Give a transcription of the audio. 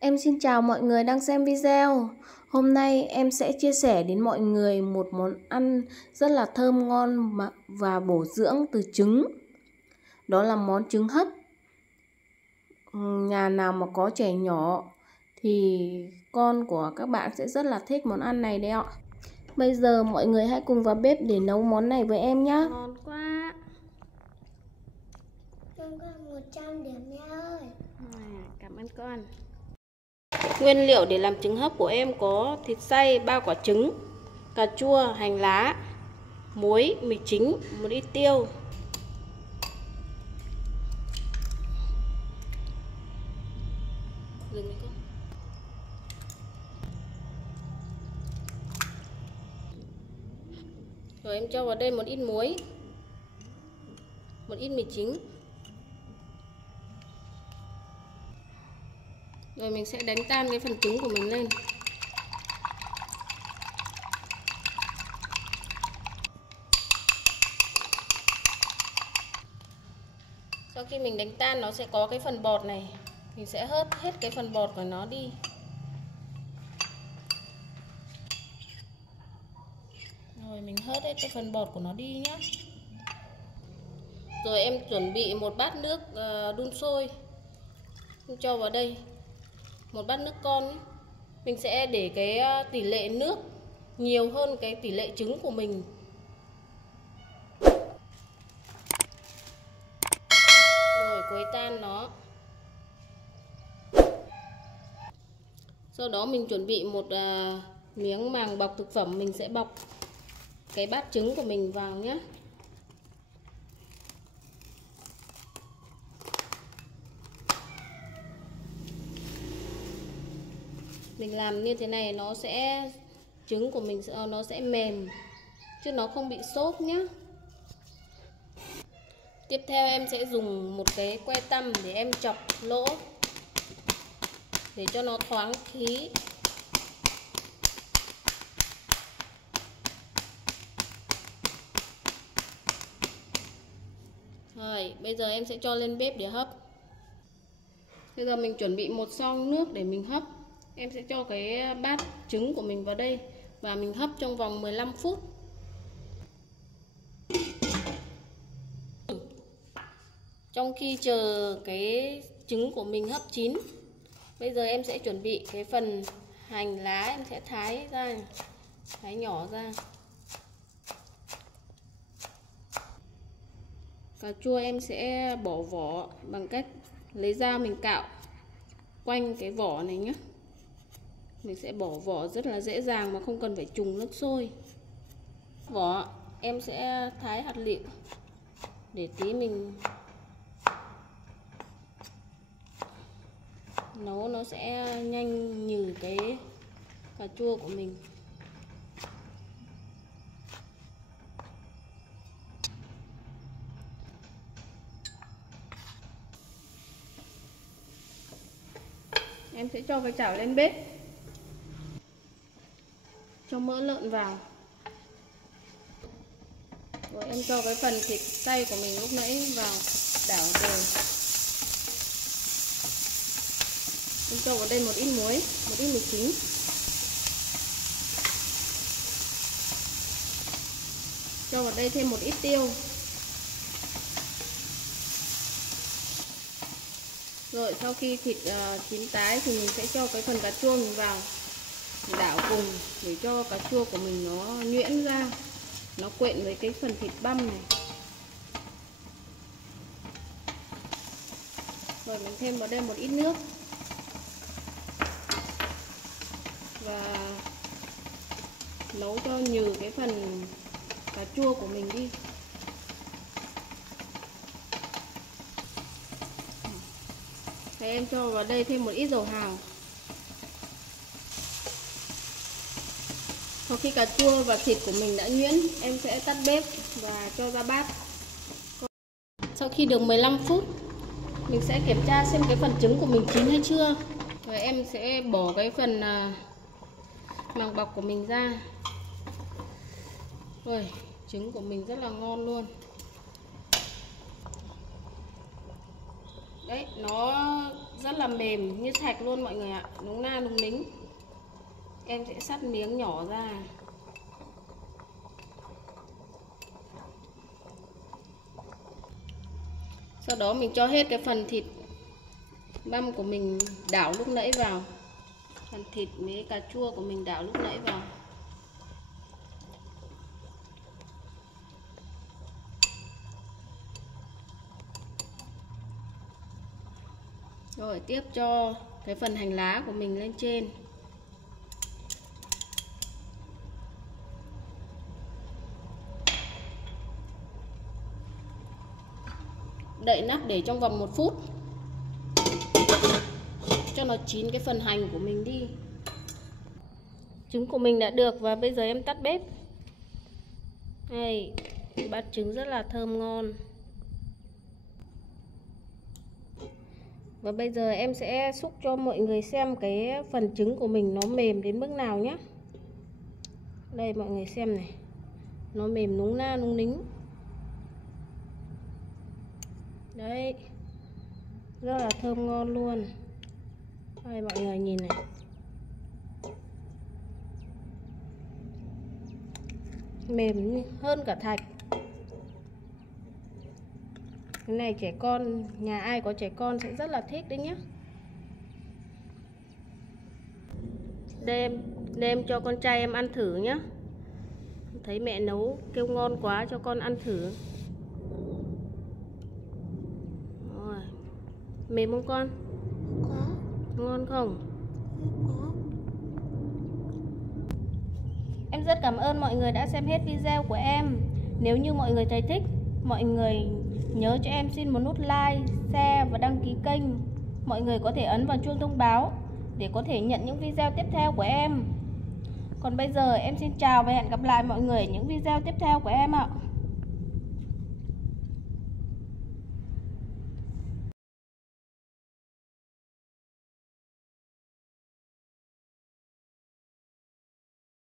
Em xin chào mọi người đang xem video. Hôm nay em sẽ chia sẻ đến mọi người một món ăn rất là thơm ngon và bổ dưỡng từ trứng. Đó là món trứng hấp. Nhà nào mà có trẻ nhỏ thì con của các bạn sẽ rất là thích món ăn này đấy ạ. Bây giờ mọi người hãy cùng vào bếp để nấu món này với em nhé. Ngon quá. Con có 100 điểm mẹ ơi. Cảm ơn con. Nguyên liệu để làm trứng hấp của em có thịt xay 3 quả trứng, cà chua, hành lá, muối, mì chính, một ít tiêu. Dừng đi con. Rồi em cho vào đây một ít muối, một ít mì chính. Rồi mình sẽ đánh tan cái phần trứng của mình lên. Sau khi mình đánh tan nó sẽ có cái phần bọt này, mình sẽ hớt hết cái phần bọt của nó đi. Rồi mình hớt hết cái phần bọt của nó đi nhé. Rồi em chuẩn bị một bát nước đun sôi, em cho vào đây một bát nước con ấy. Mình sẽ để cái tỷ lệ nước nhiều hơn cái tỷ lệ trứng của mình. Rồi khuấy tan nó. Sau đó mình chuẩn bị một miếng màng bọc thực phẩm, mình sẽ bọc cái bát trứng của mình vào nhé. Mình làm như thế này nó sẽ trứng của mình nó sẽ mềm chứ nó không bị xốp nhé. Tiếp theo em sẽ dùng một cái que tăm để em chọc lỗ để cho nó thoáng khí. Rồi, bây giờ em sẽ cho lên bếp để hấp. Bây giờ mình chuẩn bị một xông nước để mình hấp. Em sẽ cho cái bát trứng của mình vào đây và mình hấp trong vòng 15 phút. Trong khi chờ cái trứng của mình hấp chín, bây giờ em sẽ chuẩn bị cái phần hành lá, em sẽ thái ra, thái nhỏ ra. Cà chua em sẽ bỏ vỏ bằng cách lấy dao mình cạo quanh cái vỏ này nhé. Mình sẽ bỏ vỏ rất là dễ dàng mà không cần phải trùng nước sôi. Vỏ em sẽ thái hạt lựu để tí mình nấu nó sẽ nhanh nhừ cái cà chua của mình. Em sẽ cho cái chảo lên bếp, cho mỡ lợn vào. Rồi em cho cái phần thịt xay của mình lúc nãy vào, đảo đều. Em cho vào đây một ít muối, một ít mì chính. Cho vào đây thêm một ít tiêu. Rồi sau khi thịt chín tái thì mình sẽ cho cái phần cà chua mình vào, mình đảo cùng để cho cà chua của mình nó nhuyễn ra, nó quyện với cái phần thịt băm này. Rồi mình thêm vào đây một ít nước và nấu cho nhừ cái phần cà chua của mình đi. Thế em cho vào đây thêm một ít dầu hào. Sau khi cà chua và thịt của mình đã nhuyễn, em sẽ tắt bếp và cho ra bát. Sau khi được 15 phút, mình sẽ kiểm tra xem cái phần trứng của mình chín hay chưa. Rồi em sẽ bỏ cái phần màng bọc của mình ra. Rồi, trứng của mình rất là ngon luôn. Đấy, nó rất là mềm như thạch luôn mọi người ạ, núng na núng nính. Em sẽ cắt miếng nhỏ ra. Sau đó mình cho hết cái phần thịt băm của mình đảo lúc nãy vào. Phần thịt với cà chua của mình đảo lúc nãy vào. Rồi tiếp cho cái phần hành lá của mình lên trên. Đậy nắp để trong vòng 1 phút cho nó chín cái phần hành của mình đi. Trứng của mình đã được và bây giờ em tắt bếp. Đây, bát trứng rất là thơm ngon. Và bây giờ em sẽ xúc cho mọi người xem cái phần trứng của mình nó mềm đến mức nào nhé. Đây mọi người xem này. Nó mềm núng na núng nính. Đấy, rất là thơm ngon luôn. Đây mọi người nhìn này. Mềm hơn cả thạch. Cái này trẻ con, nhà ai có trẻ con sẽ rất là thích đấy nhé. Đây em cho con trai em ăn thử nhé. Thấy mẹ nấu kêu ngon quá cho con ăn thử. Rồi. Mềm không con? Có. Ngon không? Có. Em rất cảm ơn mọi người đã xem hết video của em. Nếu như mọi người thấy thích, mọi người nhớ cho em xin một nút like, share và đăng ký kênh. Mọi người có thể ấn vào chuông thông báo để có thể nhận những video tiếp theo của em. Còn bây giờ em xin chào và hẹn gặp lại mọi người ở những video tiếp theo của em ạ.